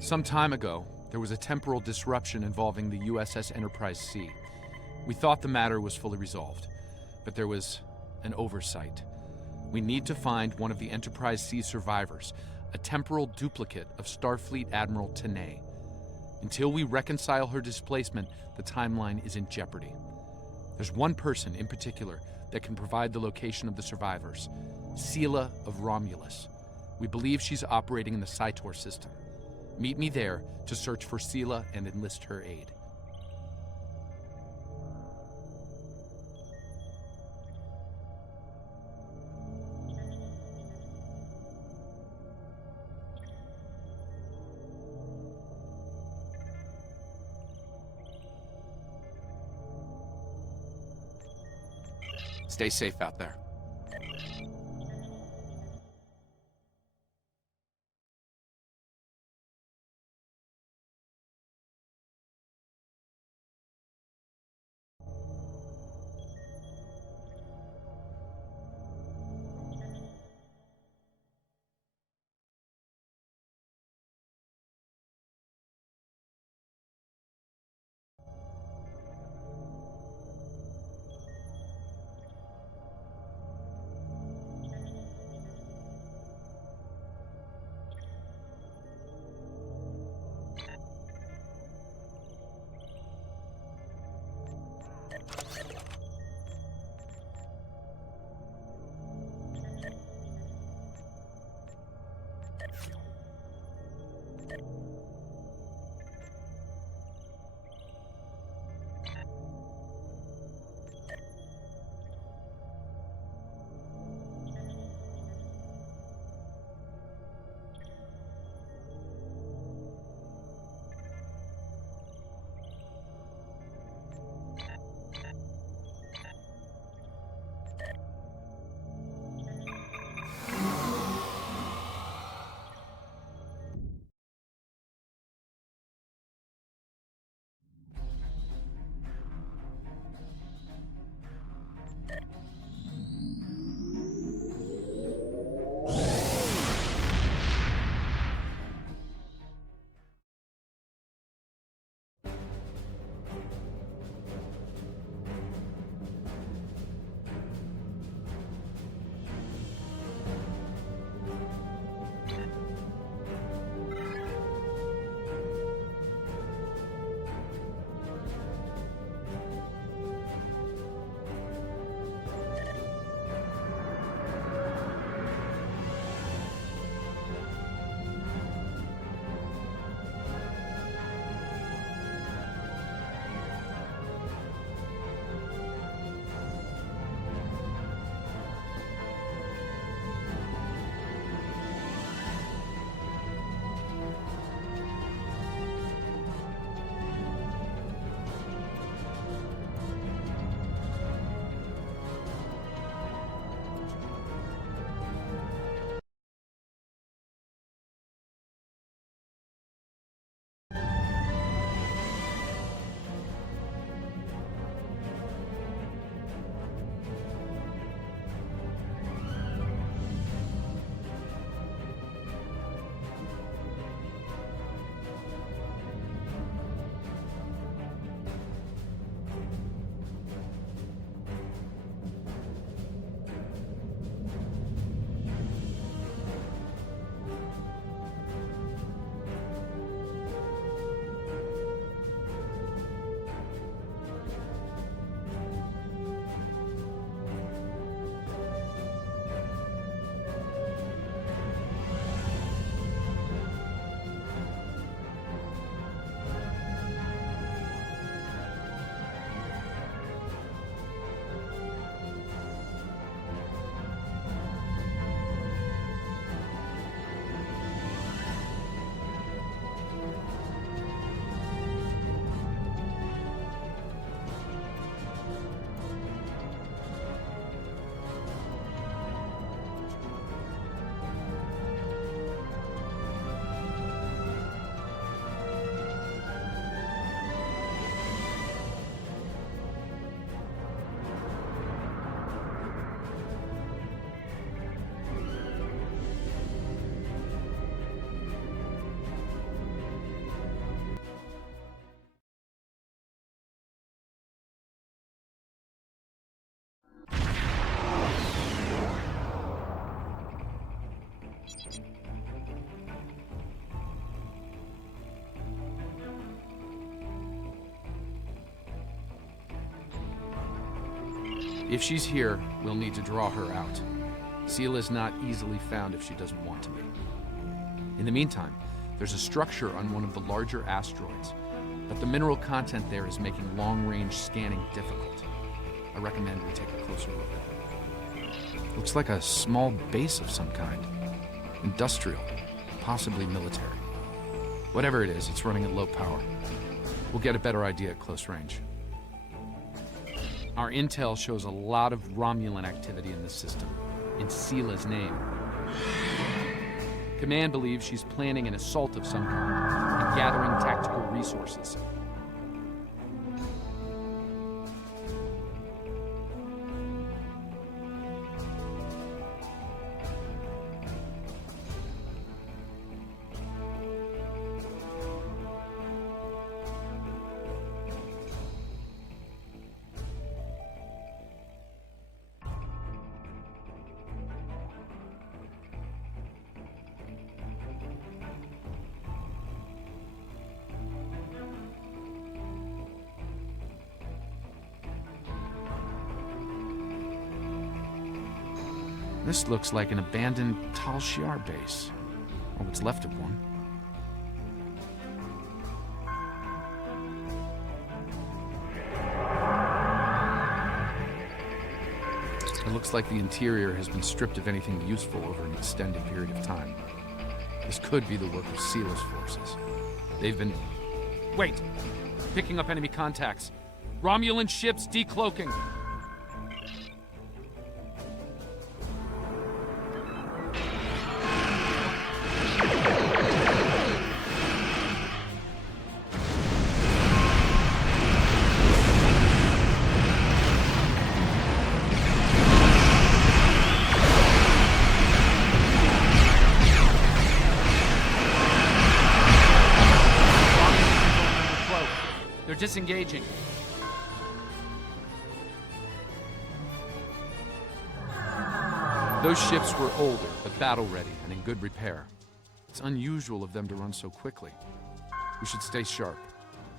Some time ago, there was a temporal disruption involving the USS Enterprise C. We thought the matter was fully resolved, but there was an oversight. We need to find one of the Enterprise C survivors, a temporal duplicate of Starfleet Admiral Tanay. Until we reconcile her displacement, the timeline is in jeopardy. There's one person in particular that can provide the location of the survivors, Sela of Romulus. We believe she's operating in the Cytor system. Meet me there to search for Sela and enlist her aid. Stay safe out there. If she's here, we'll need to draw her out. Seela's not easily found if she doesn't want to be. In the meantime, there's a structure on one of the larger asteroids, but the mineral content there is making long-range scanning difficult. I recommend we take a closer look. Looks like a small base of some kind. Industrial, possibly military. Whatever it is, it's running at low power. We'll get a better idea at close range. Our intel shows a lot of Romulan activity in this system, in Seela's name. Command believes she's planning an assault of some kind and gathering tactical resources. This looks like an abandoned Tal Shiar base, or what's left of one. It looks like the interior has been stripped of anything useful over an extended period of time. This could be the work of Seela's forces. They've been... Wait! Picking up enemy contacts. Romulan ships decloaking. Disengaging. Those ships were older, but battle-ready and in good repair. It's unusual of them to run so quickly. We should stay sharp.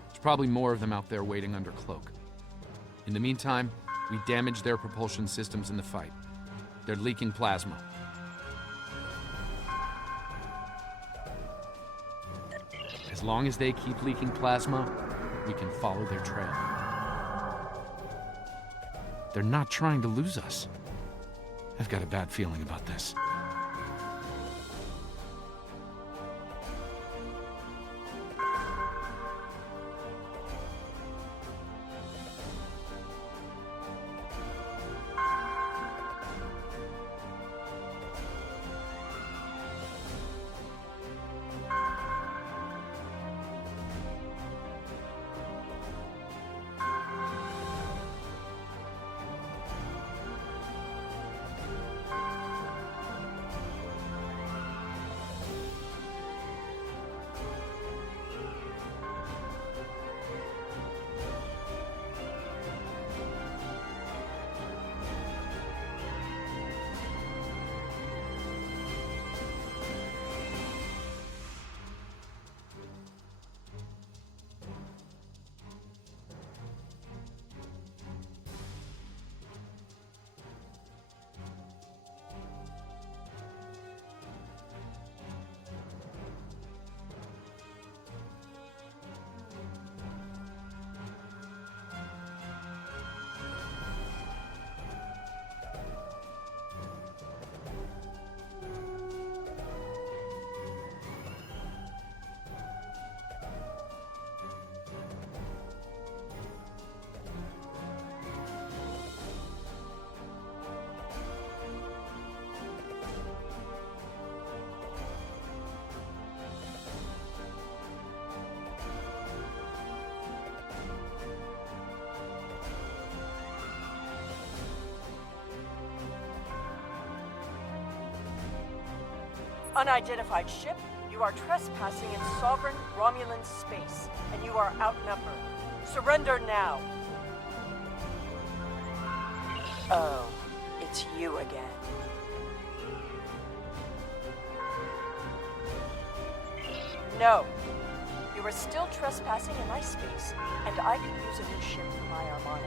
There's probably more of them out there waiting under cloak. In the meantime, we damage their propulsion systems in the fight. They're leaking plasma. As long as they keep leaking plasma, we can follow their trail. They're not trying to lose us. I've got a bad feeling about this. Unidentified ship, you are trespassing in sovereign Romulan space, and you are outnumbered. Surrender now. Oh, it's you again. No. You are still trespassing in my space, and I could use a new ship for my armada.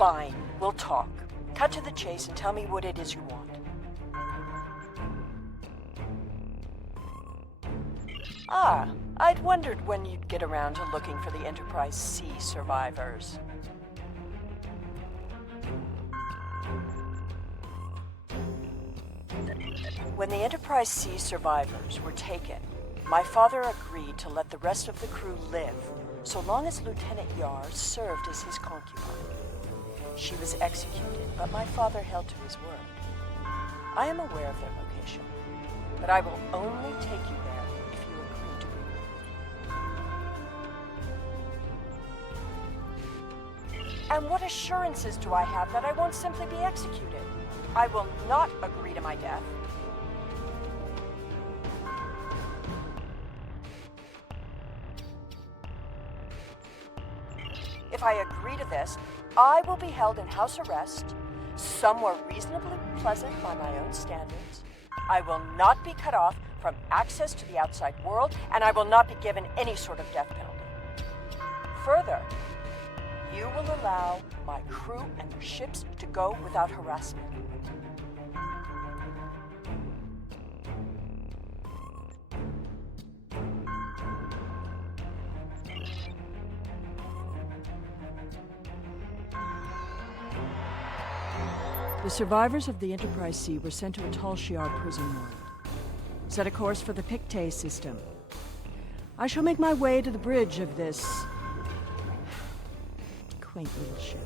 Fine, we'll talk. Cut to the chase and tell me what it is you want. Ah, I'd wondered when you'd get around to looking for the Enterprise C survivors. When the Enterprise C survivors were taken, my father agreed to let the rest of the crew live, so long as Lieutenant Yar served as his concubine. She was executed, but my father held to his word. I am aware of their location, but I will only take you there if you agree to bring me. And what assurances do I have that I won't simply be executed? I will not agree to my death. If I agree to this, I will be held in house arrest, somewhere reasonably pleasant by my own standards. I will not be cut off from access to the outside world, and I will not be given any sort of death penalty. Further, you will allow my crew and their ships to go without harassment. The survivors of the Enterprise C were sent to a Tal Shiar prison world. Set a course for the Pictet system. I shall make my way to the bridge of this quaint little ship.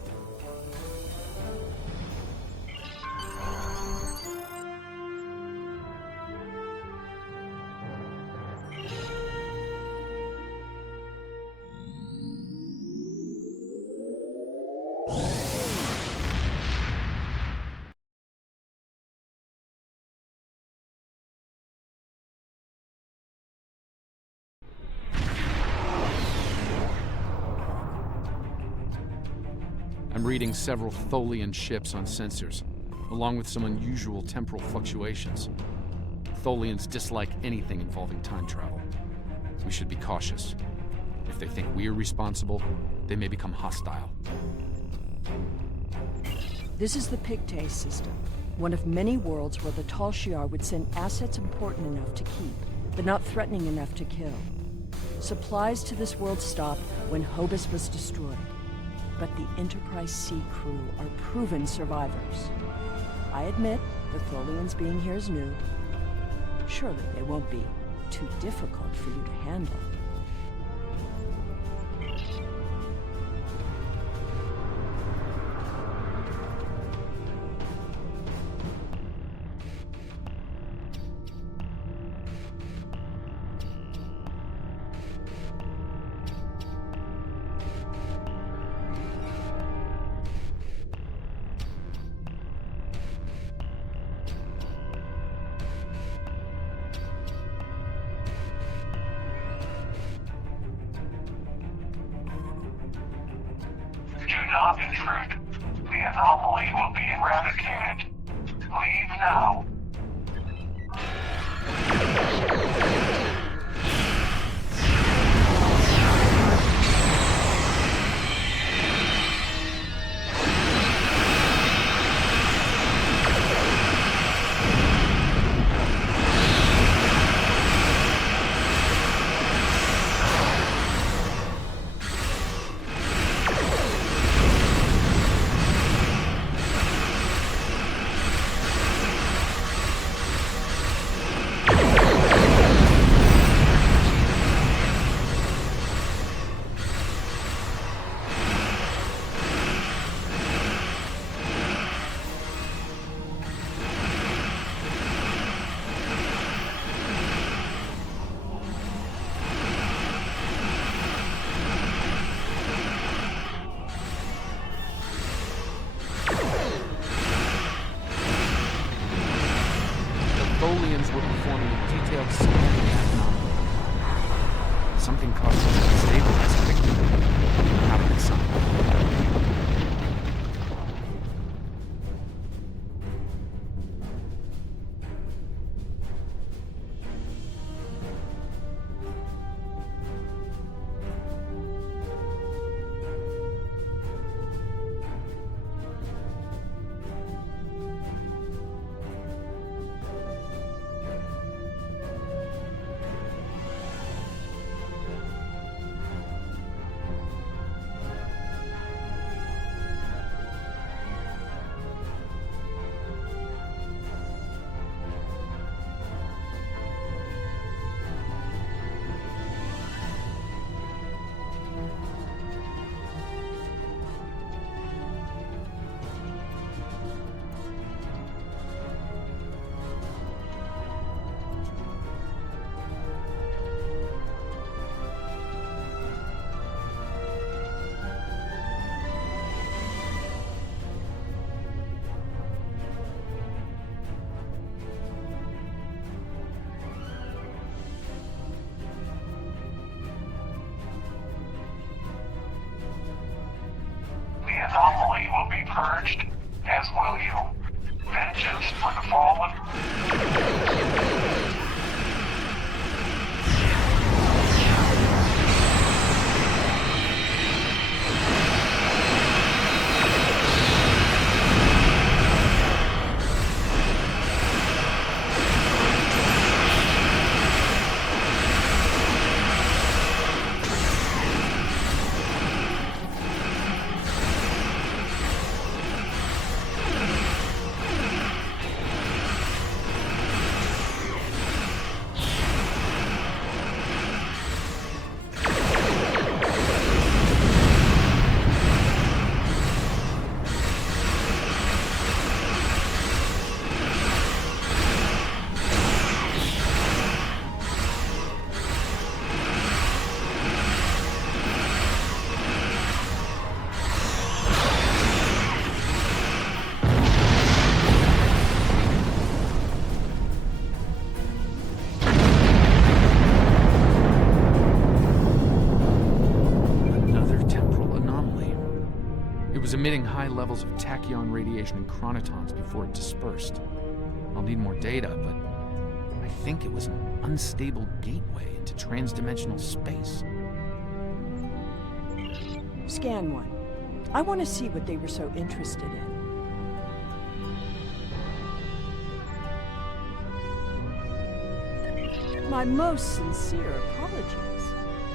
I'm reading several Tholian ships on sensors, along with some unusual temporal fluctuations. Tholians dislike anything involving time travel. We should be cautious. If they think we're responsible, they may become hostile. This is the Pictet system, one of many worlds where the Tal Shiar would send assets important enough to keep, but not threatening enough to kill. Supplies to this world stopped when Hobus was destroyed. But the Enterprise C crew are proven survivors. I admit the Tholians being here is new. Surely they won't be too difficult for you to handle. Do not intrude. The anomaly will be eradicated. Leave now. Tholians were performing a detailed scan of the anomaly. Something caused it to destabilize quickly. How did it sound? emitting high levels of tachyon radiation and chronotons before it dispersed. I'll need more data, but I think it was an unstable gateway into transdimensional space. Scan one. I want to see what they were so interested in. My most sincere apologies.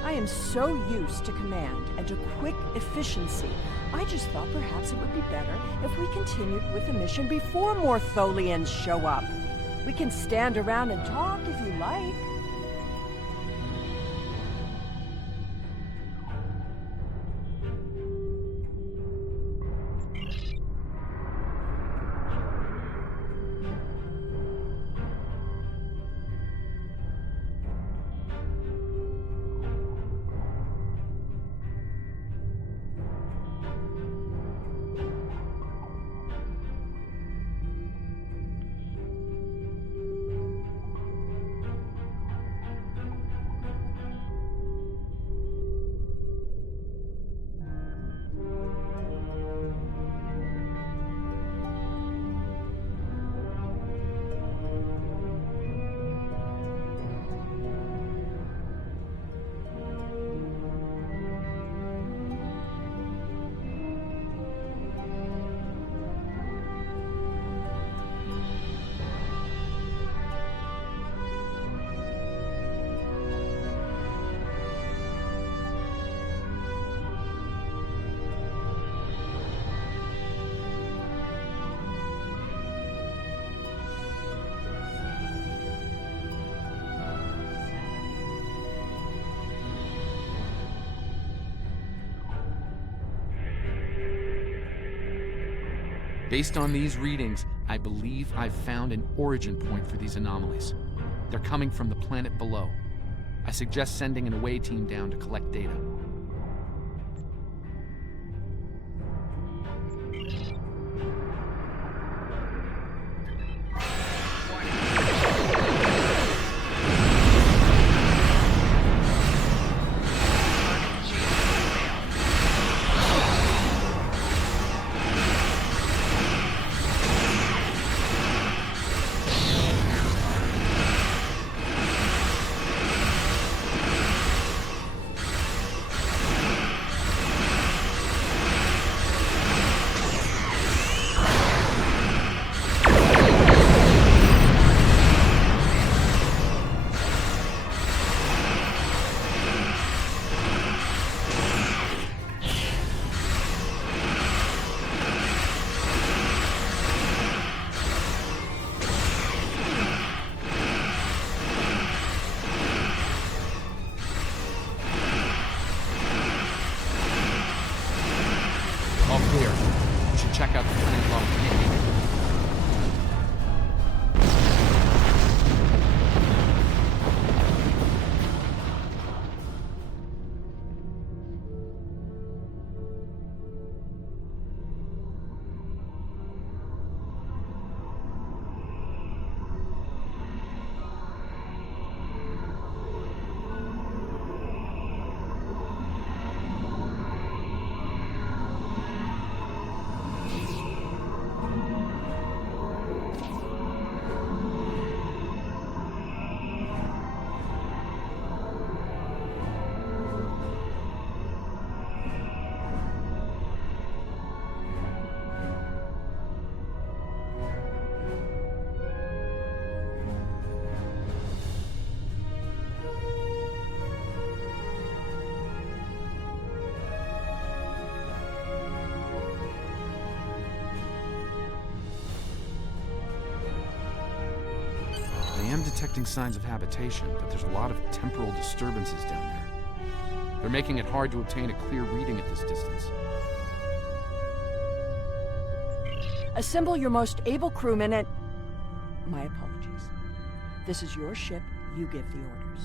I am so used to command and to quick efficiency. I just thought perhaps it would be better if we continued with the mission before more Tholians show up. We can stand around and talk if you like. Based on these readings, I believe I've found an origin point for these anomalies. They're coming from the planet below. I suggest sending an away team down to collect data. Check out the planet level. I am detecting signs of habitation, but there's a lot of temporal disturbances down there. They're making it hard to obtain a clear reading at this distance. Assemble your most able crewmen and... My apologies. This is your ship. You give the orders.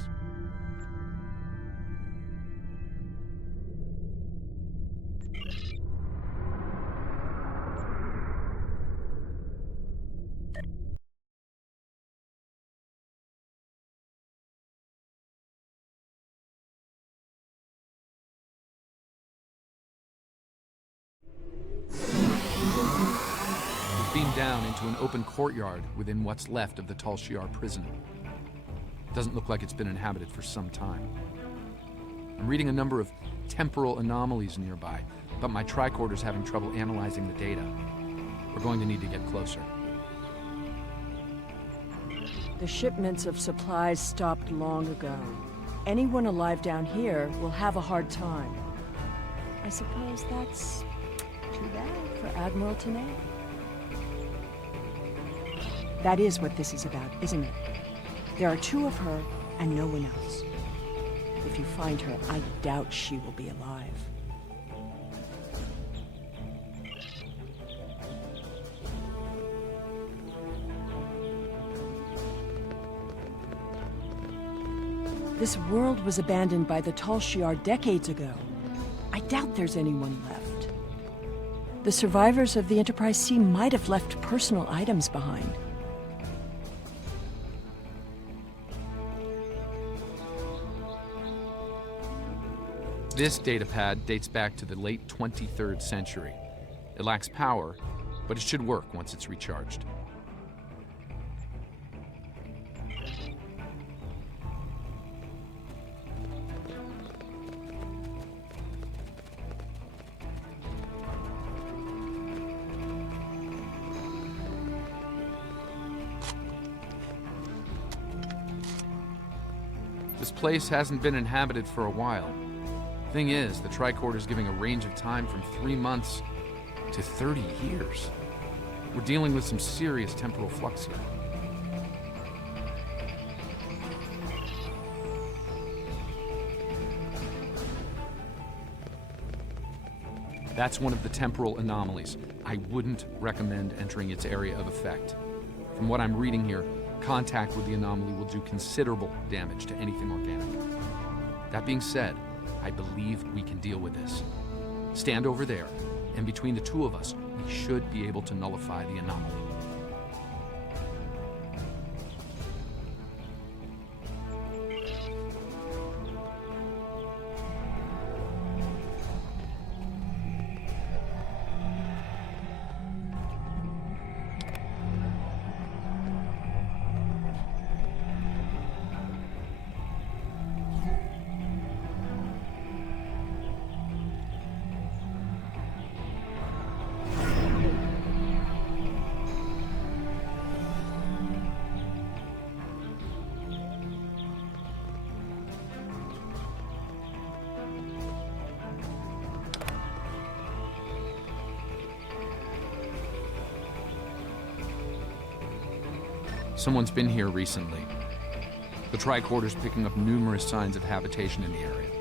beamed down into an open courtyard within what's left of the Tal Shiar prison. Doesn't look like it's been inhabited for some time. I'm reading a number of temporal anomalies nearby, but my tricorder's having trouble analyzing the data. We're going to need to get closer. The shipments of supplies stopped long ago. Anyone alive down here will have a hard time. I suppose that's too bad for Admiral Tanay. That is what this is about, isn't it? There are two of her and no one else. If you find her, I doubt she will be alive. This world was abandoned by the Tal Shiar decades ago. I doubt there's anyone left. The survivors of the Enterprise C might have left personal items behind. This datapad dates back to the late 23rd century. It lacks power, but it should work once it's recharged. This place hasn't been inhabited for a while. Thing is, the tricorder's giving a range of time from 3 months to 30 years. We're dealing with some serious temporal flux here. That's one of the temporal anomalies. I wouldn't recommend entering its area of effect. From what I'm reading here, contact with the anomaly will do considerable damage to anything organic. That being said, I believe we can deal with this. Stand over there, and between the two of us, we should be able to nullify the anomaly. Someone's been here recently. The tricorder's picking up numerous signs of habitation in the area.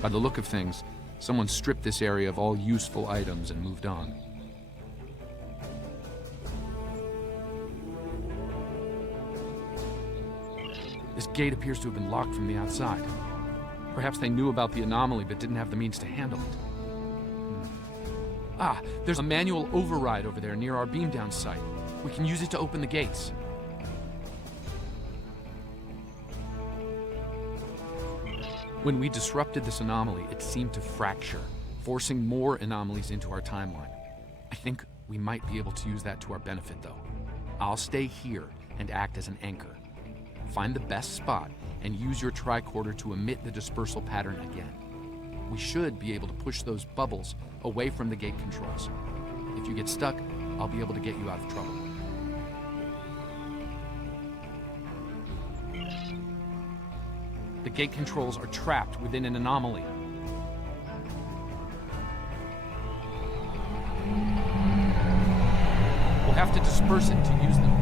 By the look of things, someone stripped this area of all useful items and moved on. This gate appears to have been locked from the outside. Perhaps they knew about the anomaly but didn't have the means to handle it. Ah, there's a manual override over there near our beam-down site. We can use it to open the gates. When we disrupted this anomaly, it seemed to fracture, forcing more anomalies into our timeline. I think we might be able to use that to our benefit, though. I'll stay here and act as an anchor. Find the best spot and use your tricorder to emit the dispersal pattern again. We should be able to push those bubbles away from the gate controls. If you get stuck, I'll be able to get you out of trouble. The gate controls are trapped within an anomaly. We'll have to disperse it to use them.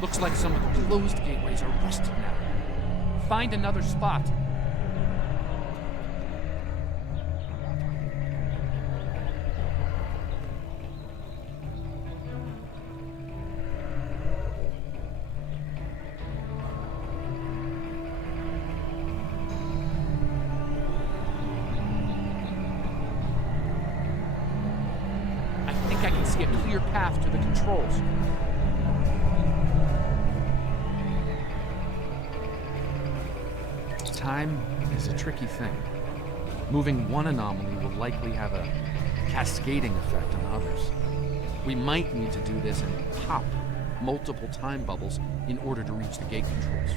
Looks like some of the closed gateways are rusted now. find another spot. I think I can see a clear path to the controls. Time is a tricky thing. Moving one anomaly will likely have a cascading effect on others. We might need to do this and pop multiple time bubbles in order to reach the gate controls.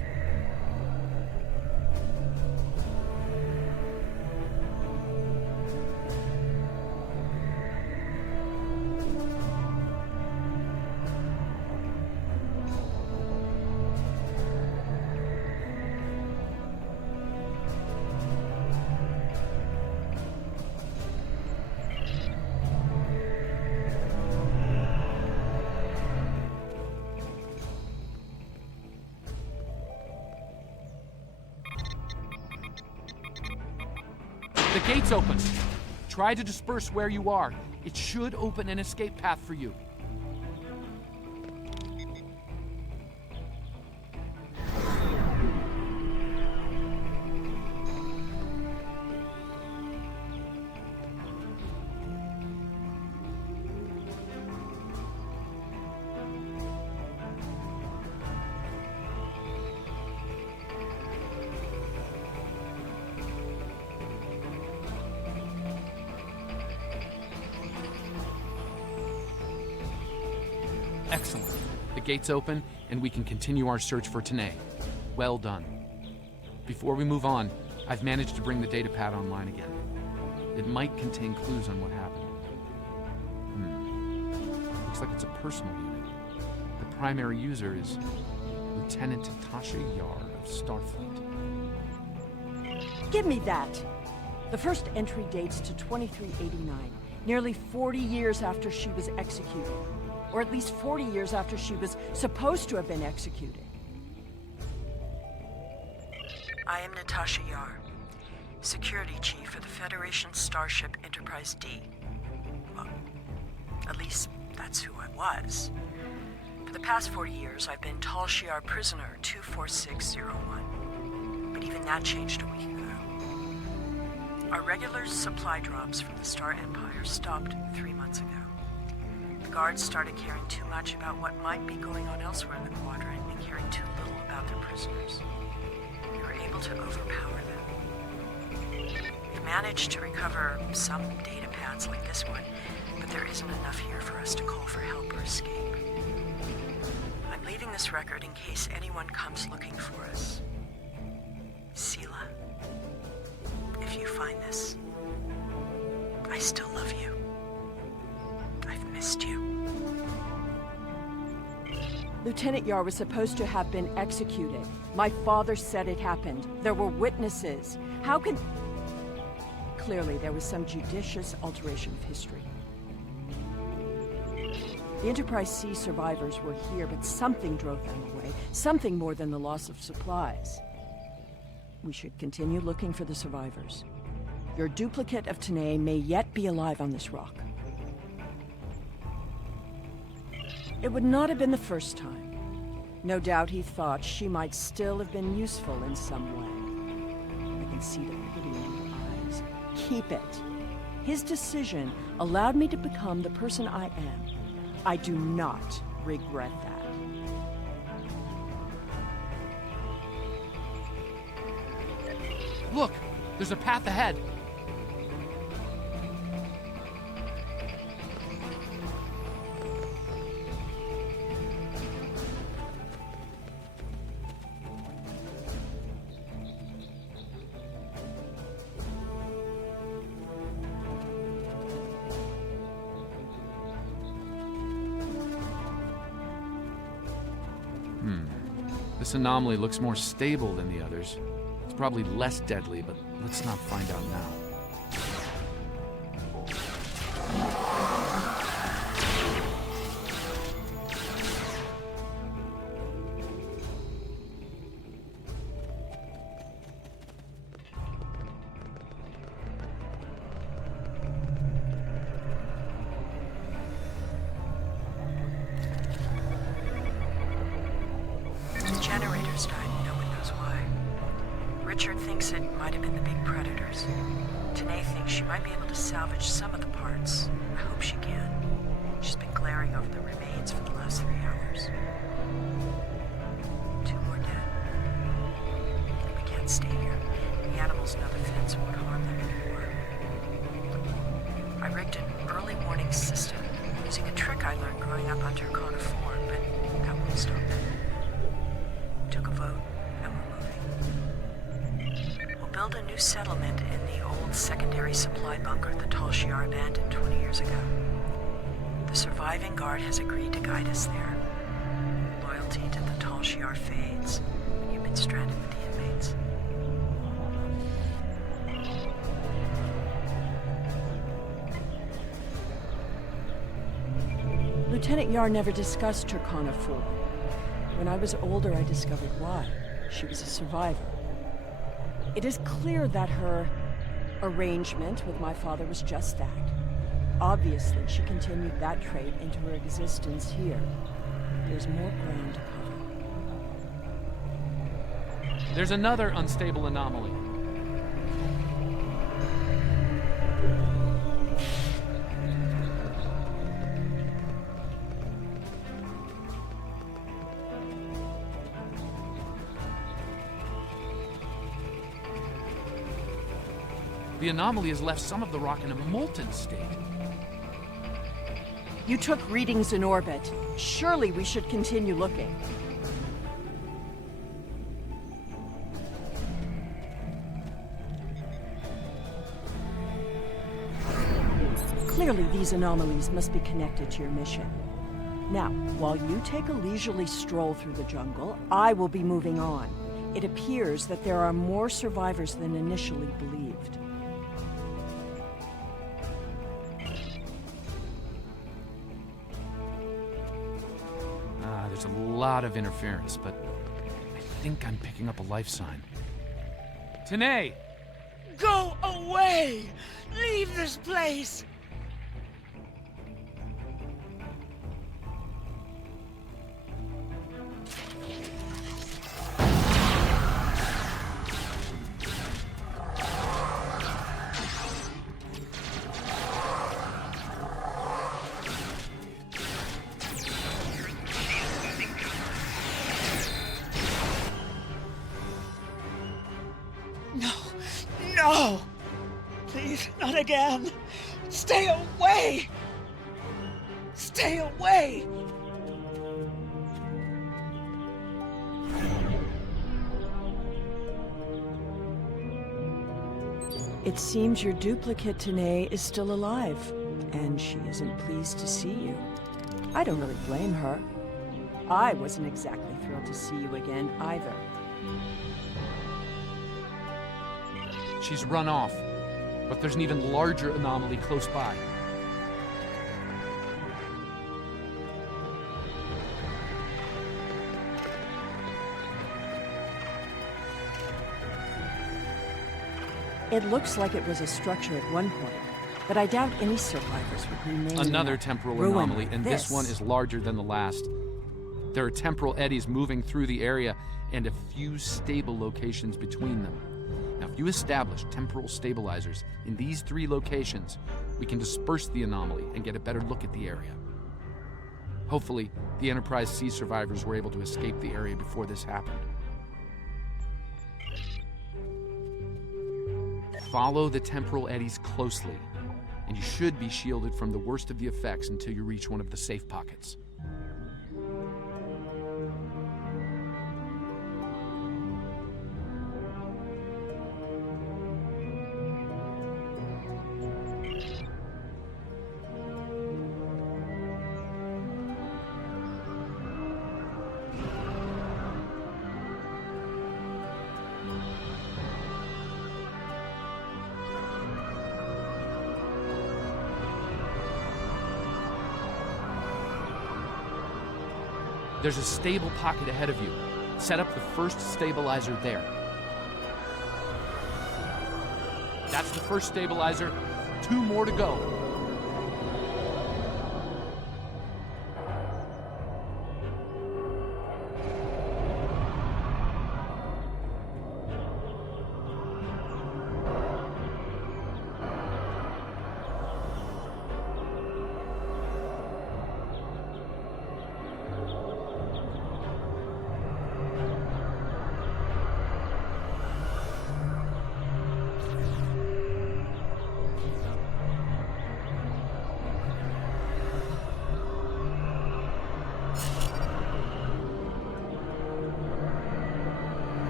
The gate's open. Try to disperse where you are. It should open an escape path for you. Excellent. The gate's open, and we can continue our search for Tanae. Well done. Before we move on, I've managed to bring the datapad online again. It might contain clues on what happened. Looks like it's a personal unit. The primary user is Lieutenant Tasha Yar of Starfleet. Give me that! The first entry dates to 2389, nearly 40 years after she was executed. Or at least 40 years after she was supposed to have been executed. I am Natasha Yar, Security Chief for the Federation Starship Enterprise D. Well, at least that's who I was. For the past 40 years, I've been Tal Shiar Prisoner 24601. But even that changed a week ago. Our regular supply drops from the Star Empire stopped 3 months ago. Guards started caring too much about what might be going on elsewhere in the quadrant and caring too little about their prisoners. We were able to overpower them. We've managed to recover some data pads like this one, but there isn't enough here for us to call for help or escape. I'm leaving this record in case anyone comes looking for us. Sela, if you find this, I still love you. I've missed you. Lieutenant Yar was supposed to have been executed. My father said it happened. There were witnesses. How can... Clearly, there was some judicious alteration of history. The Enterprise C survivors were here, but something drove them away. Something more than the loss of supplies. We should continue looking for the survivors. Your duplicate of Tanae may yet be alive on this rock. It would not have been the first time. No doubt he thought she might still have been useful in some way. I can see the pity in her eyes. Keep it. His decision allowed me to become the person I am. I do not regret that. Look! There's a path ahead! This anomaly looks more stable than the others. It's probably less deadly, but let's not find out now. Richard thinks it might have been the big predators. Tanae thinks she might be able to salvage some of the parts. I hope she can. She's been glaring over the remains for the last 3 hours. 2 more dead. We can't stay here. The animals know the fence won't harm them anymore. I rigged an early warning system using a trick I learned growing up on Turkana 4, but that won't stop it. Took a vote, and we're moving. We'll build a new settlement in the old secondary supply bunker the Tal Shiar abandoned 20 years ago. The surviving guard has agreed to guide us there. Loyalty to the Tal Shiar fades when you've been stranded with the inmates. Lieutenant Yar never discussed Turkana 4. When I was older, I discovered why. She was a survivor. It is clear that her arrangement with my father was just that. Obviously, she continued that trait into her existence here. There's more ground to cover. There's another unstable anomaly. The anomaly has left some of the rock in a molten state. You took readings in orbit. Surely we should continue looking. Clearly, these anomalies must be connected to your mission. Now, while you take a leisurely stroll through the jungle, I will be moving on. It appears that there are more survivors than initially believed. There's a lot of interference, but I think I'm picking up a life sign. Tanae! Go away! Leave this place! No! Please, not again! Stay away! Stay away! It seems your duplicate, Tanae, is still alive, and she isn't pleased to see you. I don't really blame her. I wasn't exactly thrilled to see you again, either. She's run off, but there's an even larger anomaly close by. It looks like it was a structure at one point, but I doubt any survivors would remain. Another temporal anomaly, and this one is larger than the last. There are temporal eddies moving through the area and a few stable locations between them. Now, if you establish temporal stabilizers in these 3 locations, we can disperse the anomaly and get a better look at the area. Hopefully, the Enterprise C survivors were able to escape the area before this happened. Follow the temporal eddies closely, and you should be shielded from the worst of the effects until you reach one of the safe pockets. There's a stable pocket ahead of you. Set up the first stabilizer there. That's the first stabilizer. 2 more to go.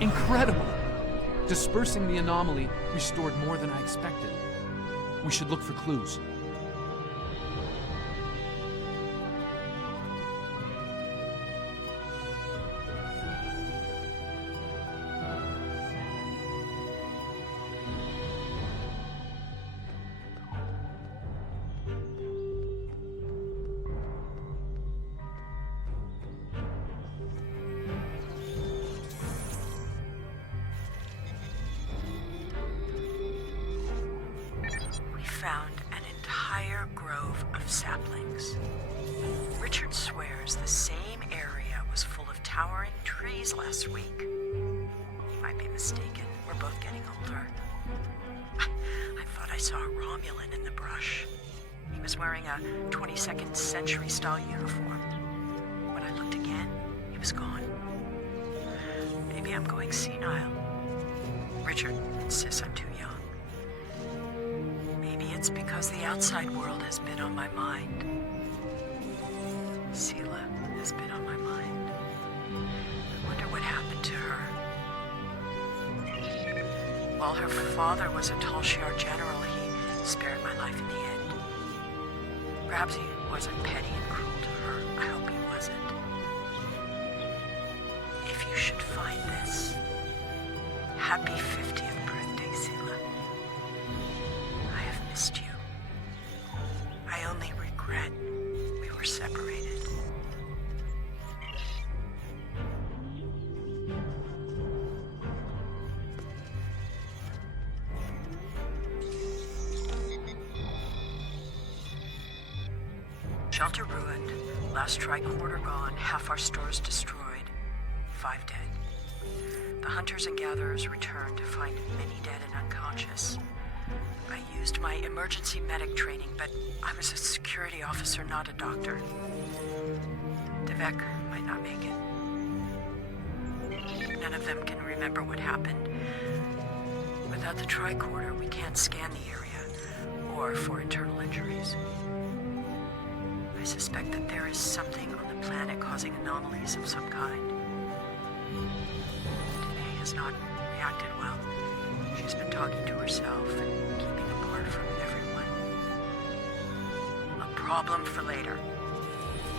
Incredible! Dispersing the anomaly restored more than I expected. We should look for clues. Found an entire grove of saplings. Richard swears the same area was full of towering trees last week. He might be mistaken. We're both getting older. I thought I saw a Romulan in the brush. He was wearing a 22nd century style uniform. When I looked again, he was gone. Maybe I'm going senile. Richard insists I'm too young. Maybe it's because the outside world has been on my mind. Sela has been on my mind. I wonder what happened to her. While her father was a Tal-Shiar general, he spared my life in the end. Perhaps he wasn't petty and cruel to her. I hope he wasn't. If you should find this, happy 50th birthday, Sela. I have missed you. I only regret we were separated. Shelter ruined, last tricorder gone, half our stores destroyed, 5 dead. The hunters and gatherers returned to find many dead and unconscious. I used my emergency medic training, but I was a security officer, not a doctor. Devek might not make it. None of them can remember what happened. Without the tricorder, we can't scan the area, or for internal injuries. I suspect that there is something on the planet causing anomalies of some kind. Danae has not reacted well. She's been talking to herself and keeping apart from everyone. A problem for later.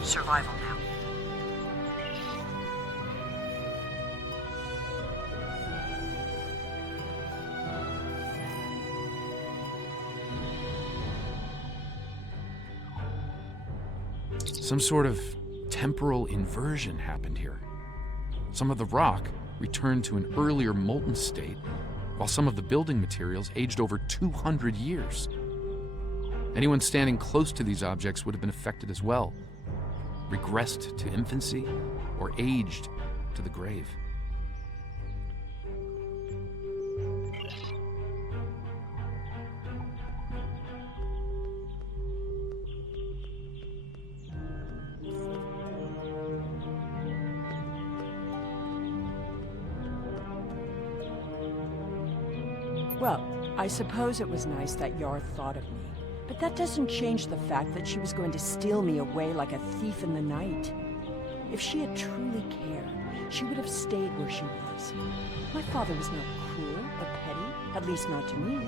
Survival now. Some sort of temporal inversion happened here. Some of the rock returned to an earlier molten state, while some of the building materials aged over 200 years. Anyone standing close to these objects would have been affected as well, regressed to infancy, or aged to the grave. Well, I suppose it was nice that Yar thought of me. But that doesn't change the fact that she was going to steal me away like a thief in the night. If she had truly cared, she would have stayed where she was. My father was not cruel or petty, at least not to me.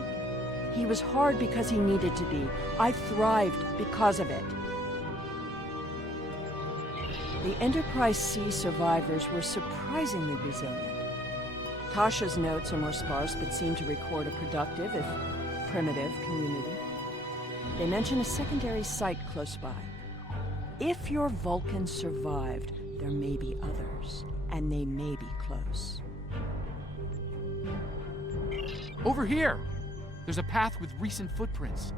He was hard because he needed to be. I thrived because of it. The Enterprise C survivors were surprisingly resilient. Tasha's notes are more sparse, but seem to record a productive, if primitive, community. They mention a secondary site close by. If your Vulcan survived, there may be others, and they may be close. Over here! There's a path with recent footprints.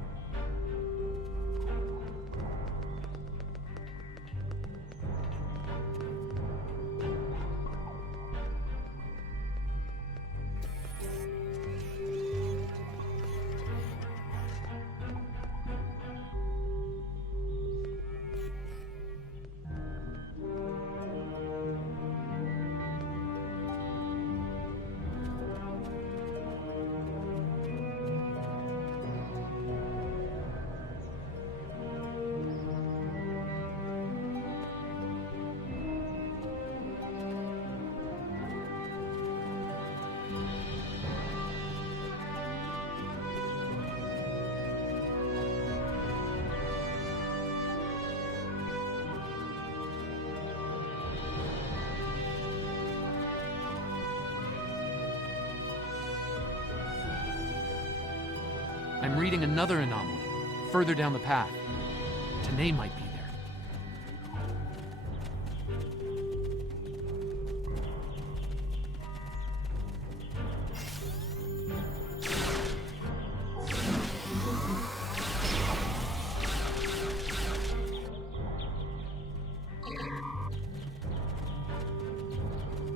I'm reading another anomaly, further down the path. Tanae might be there.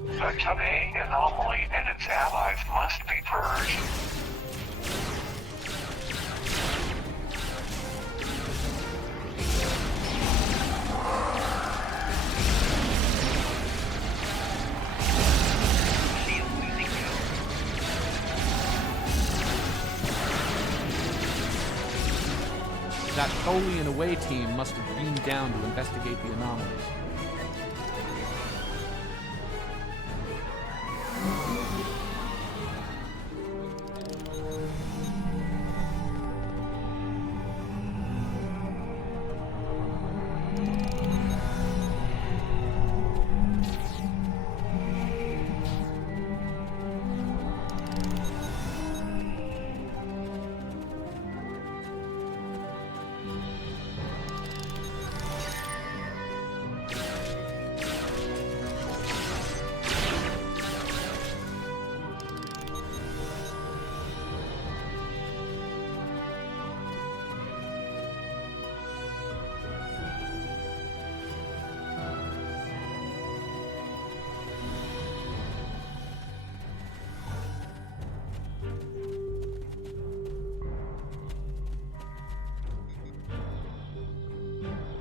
The Tanae anomaly and its allies must be purged. That Tholian away team must have beamed down to investigate the anomalies.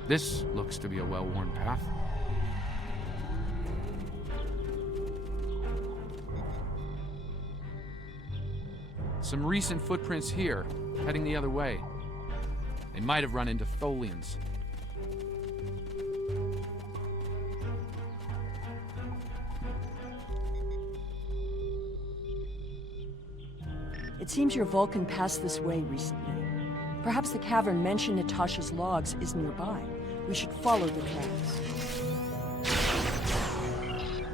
This looks to be a well-worn path. Some recent footprints here, heading the other way. They might have run into Tholians. It seems your Vulcan passed this way recently. Perhaps the cavern mentioned in Natasha's logs is nearby. We should follow the tracks.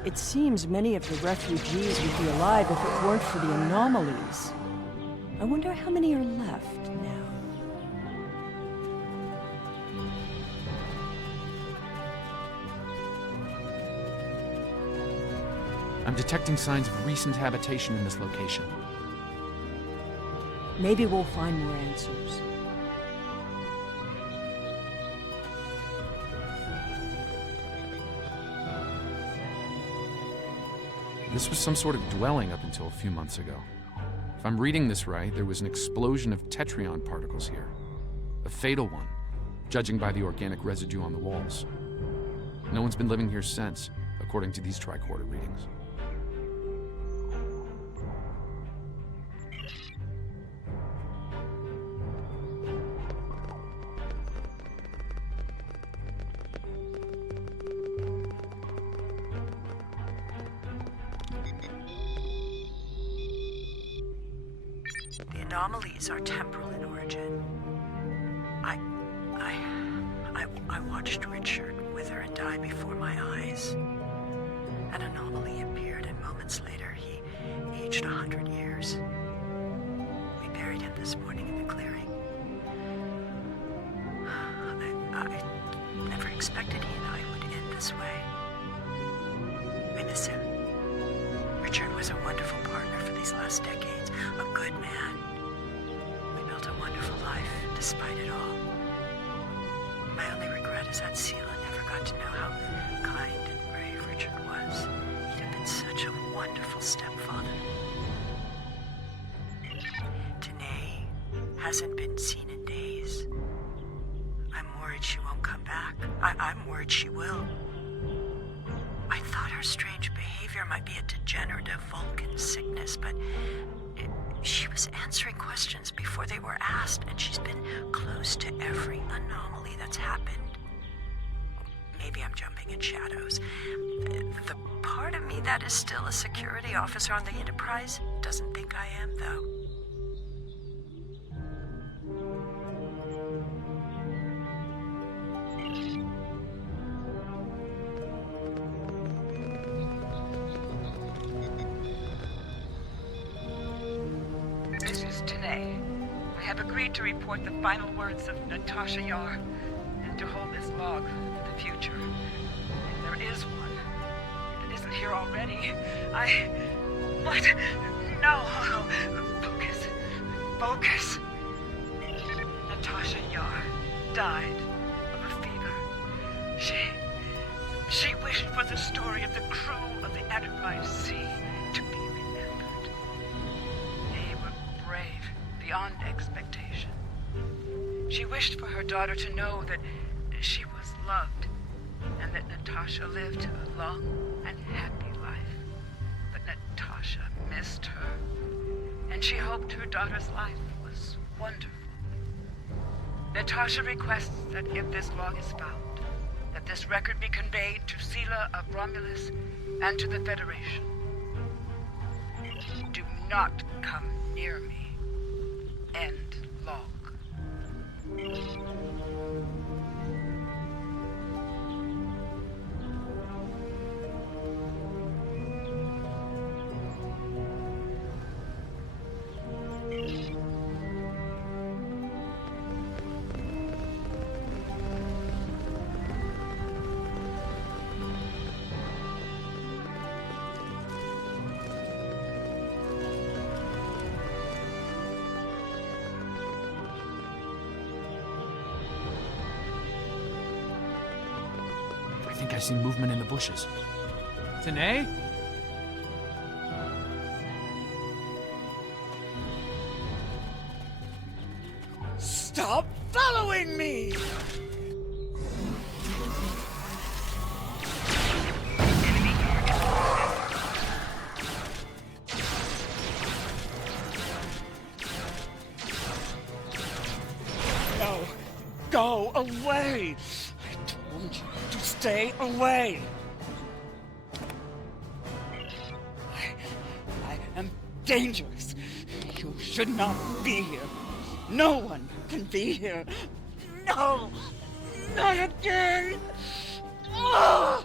It seems many of the refugees would be alive if it weren't for the anomalies. I wonder how many are left now. I'm detecting signs of recent habitation in this location. Maybe we'll find more answers. This was some sort of dwelling up until a few months ago. If I'm reading this right, there was an explosion of tetrion particles here. A fatal one, judging by the organic residue on the walls. No one's been living here since, according to these tricorder readings. The anomalies are temporal in origin. I watched Richard wither and die before my eyes. An anomaly appeared, and moments later, he aged 100 years. We buried him this morning in the clearing. I never expected he and I would end this way. I miss him. Richard was a wonderful partner for these last decades, a good man. We built a wonderful life, despite it all. My only regret is that Sela never got to know how kind and brave Richard was. He'd have been such a wonderful stepfather. Tanae hasn't been seen in days. I'm worried she won't come back. I'm worried she will. I thought her strange behavior might be a degenerative Vulcan sickness, but she was answering questions before they were asked, and she's been close to every anomaly that's happened. Maybe I'm jumping at shadows. The part of me that is still a security officer on the Enterprise doesn't think I am, though. This is Tanae. We have agreed to report the final words of Natasha Yar and to hold this log for the future. If there is one, if it isn't here already, What? No! Focus. Focus. Natasha Yar died of a fever. She wished for the story of the crew of the Enterprise C to be remembered. They were brave beyond expectation. She wished for her daughter to know that she was loved and that Natasha lived a long and happy life. But Natasha missed her, and she hoped her daughter's life was wonderful. Natasha requests that if this log is found, that this record be conveyed to Sela of Romulus and to the Federation. Do not come near me. End log. I think I see movement in the bushes. Tanae? Stop following me! No! Go away! I told you to stay away! I am dangerous. You should not be here. No one can be here. No! Not again! Oh!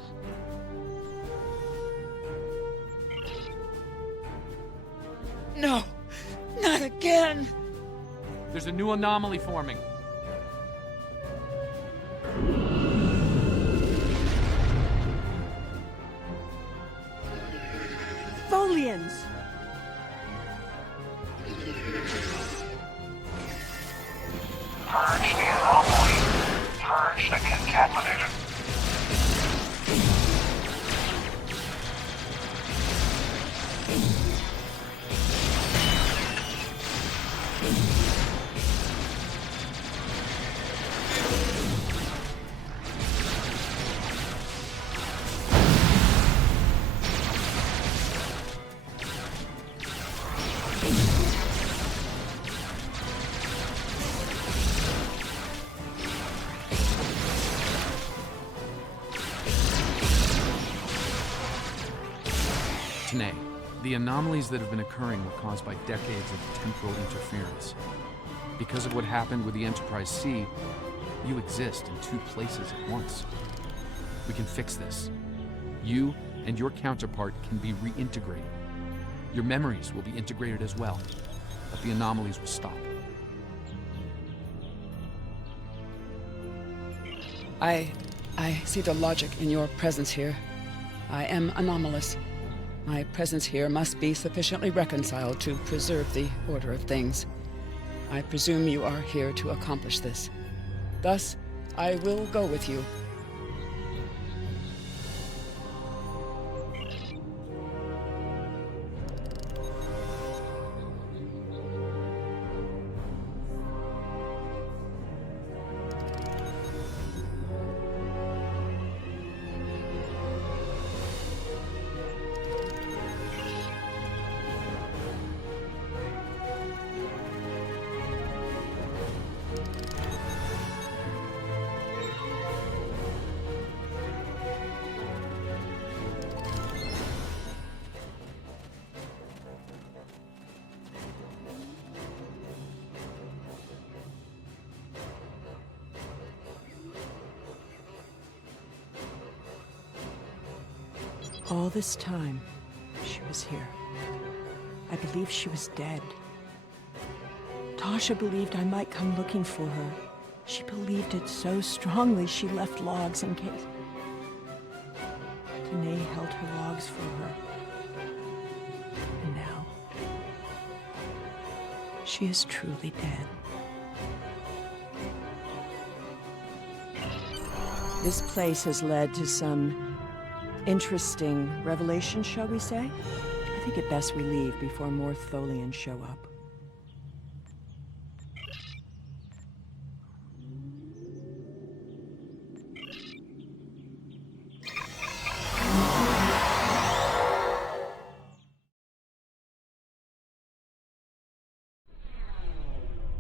No! Not again! There's a new anomaly forming. Folians! Purge the anomaly. Purge the contaminated. Tanae, the anomalies that have been occurring were caused by decades of temporal interference. Because of what happened with the Enterprise C, you exist in two places at once. We can fix this. You and your counterpart can be reintegrated. Your memories will be integrated as well, but the anomalies will stop. I see the logic in your presence here. I am anomalous. My presence here must be sufficiently reconciled to preserve the order of things. I presume you are here to accomplish this. Thus, I will go with you. All this time, she was here. I believe she was dead. Natasha believed I might come looking for her. She believed it so strongly she left logs in case. Danae held her logs for her. And now, she is truly dead. This place has led to some interesting revelations, shall we say? I think it best we leave before more Tholians show up.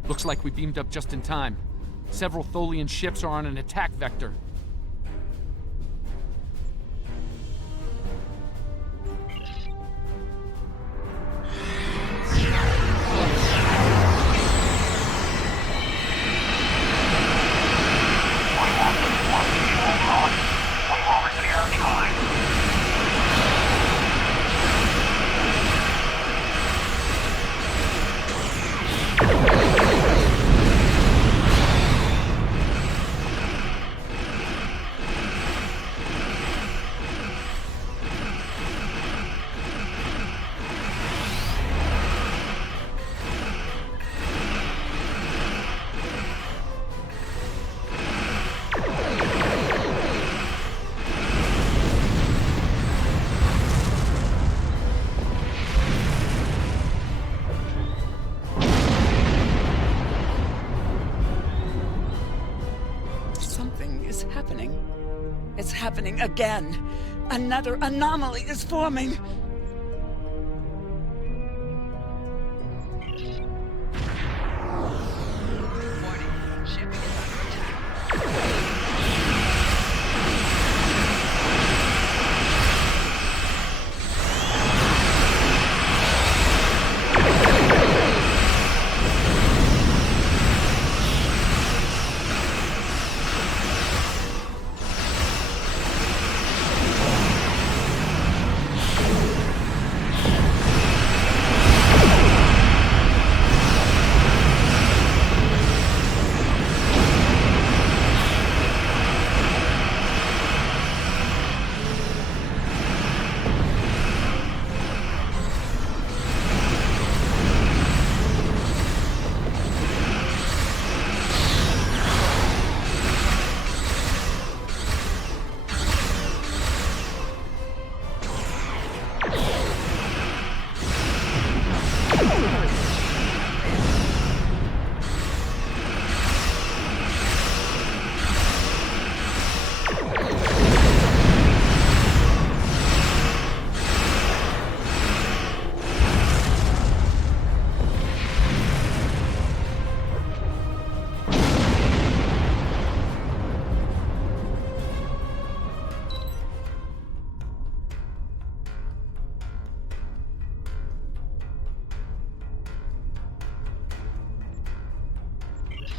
Looks like we beamed up just in time. Several Tholian ships are on an attack vector. It's happening again. Another anomaly is forming.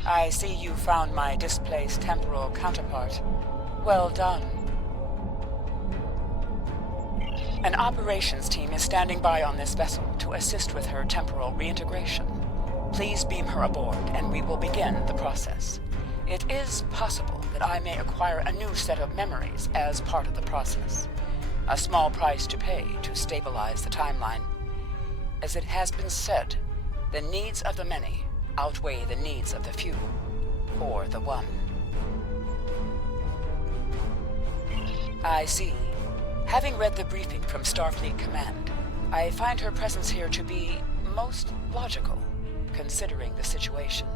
I see you found my displaced temporal counterpart. Well done. An operations team is standing by on this vessel to assist with her temporal reintegration. Please beam her aboard, and we will begin the process. It is possible that I may acquire a new set of memories as part of the process. A small price to pay to stabilize the timeline. As it has been said, the needs of the many outweigh the needs of the few, or the one. I see. Having read the briefing from Starfleet Command, I find her presence here to be most logical, considering the situation.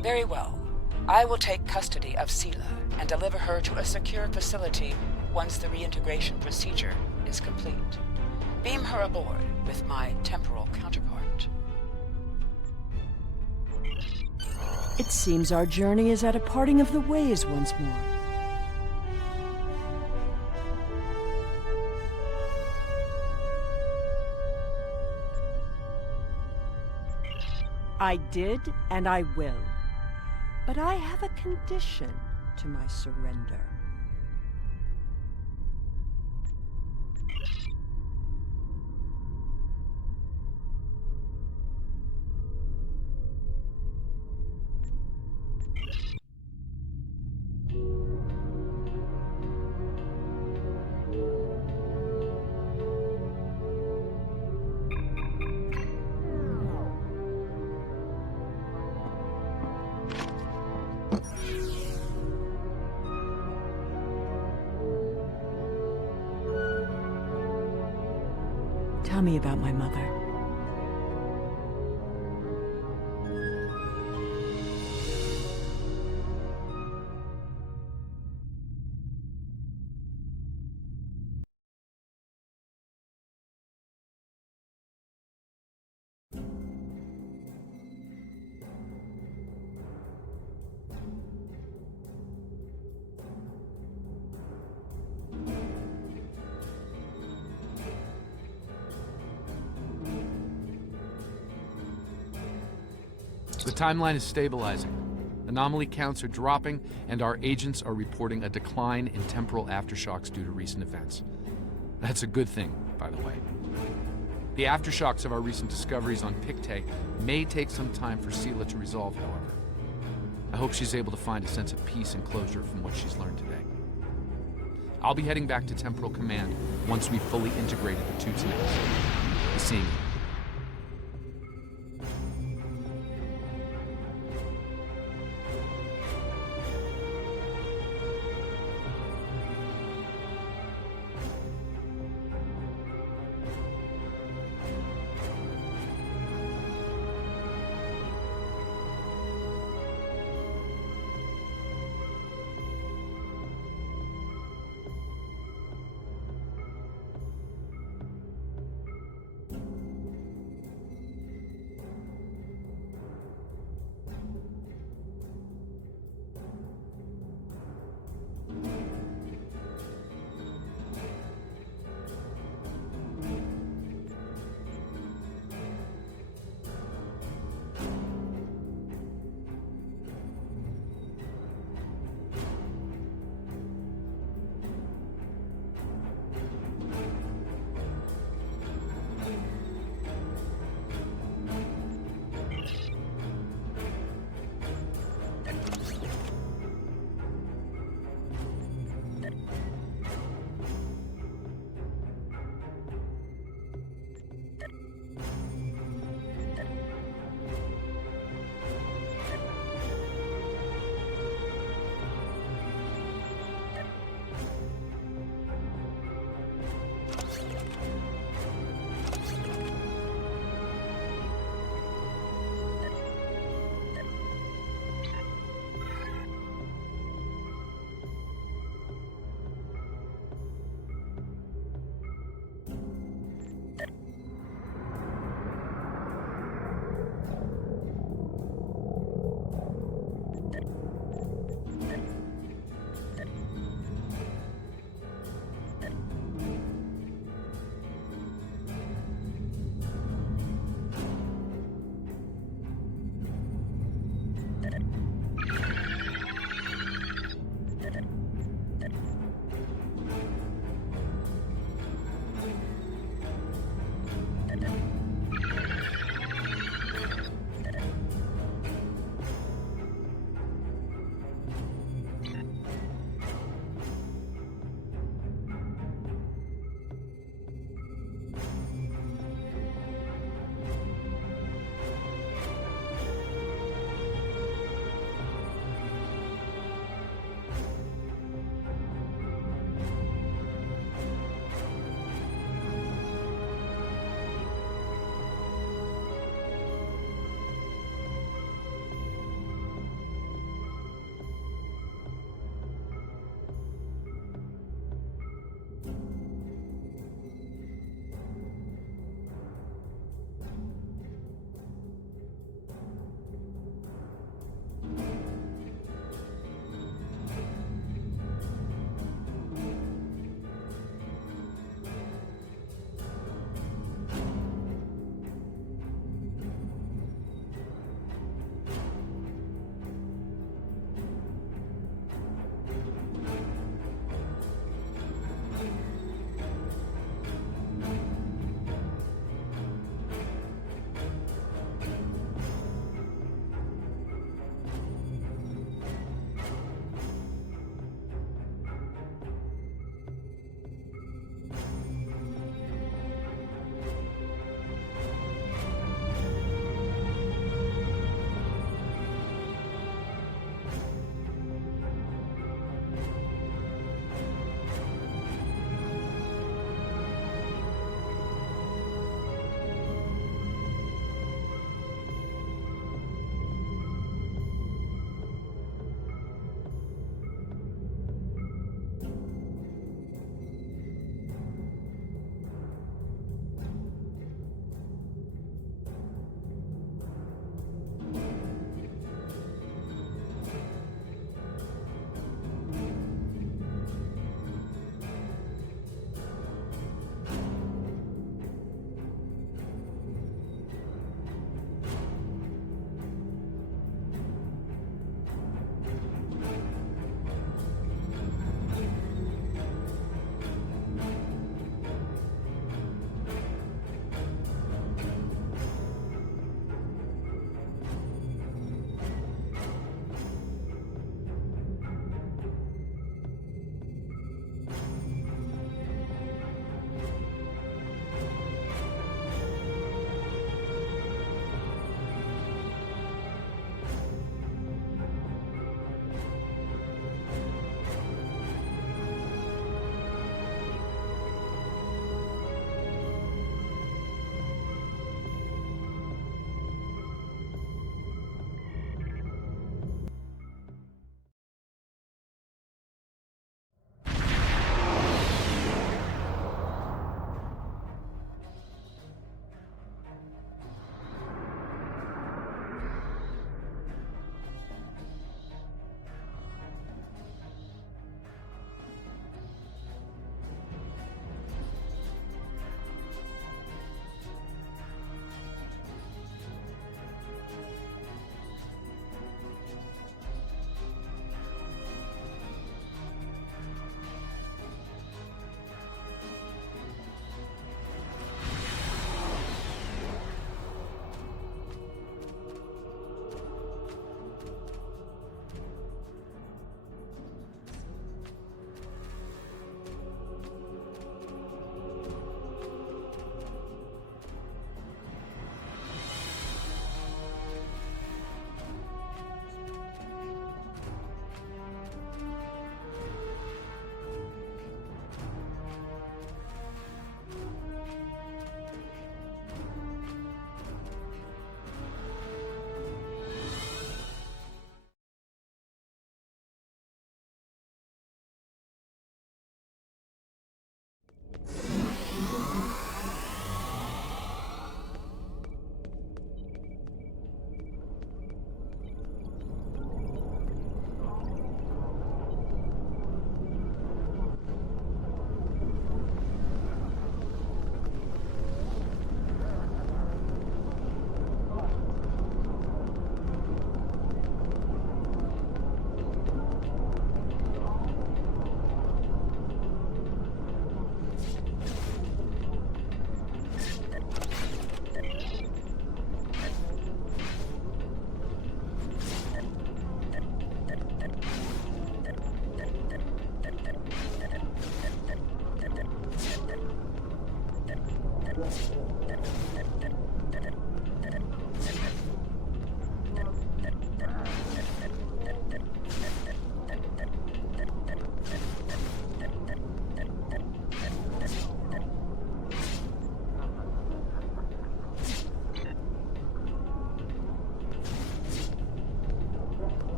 Very well. I will take custody of Sela and deliver her to a secure facility once the reintegration procedure is complete. Beam her aboard with my temporal counterpart. It seems our journey is at a parting of the ways once more. I did, and I will. But I have a condition to my surrender. Tell me about my mother. The timeline is stabilizing. Anomaly counts are dropping, and our agents are reporting a decline in temporal aftershocks due to recent events. That's a good thing, by the way. The aftershocks of our recent discoveries on Pictet may take some time for Sela to resolve, however. I hope she's able to find a sense of peace and closure from what she's learned today. I'll be heading back to Temporal Command once we've fully integrated the Toots nets. Be seeing you.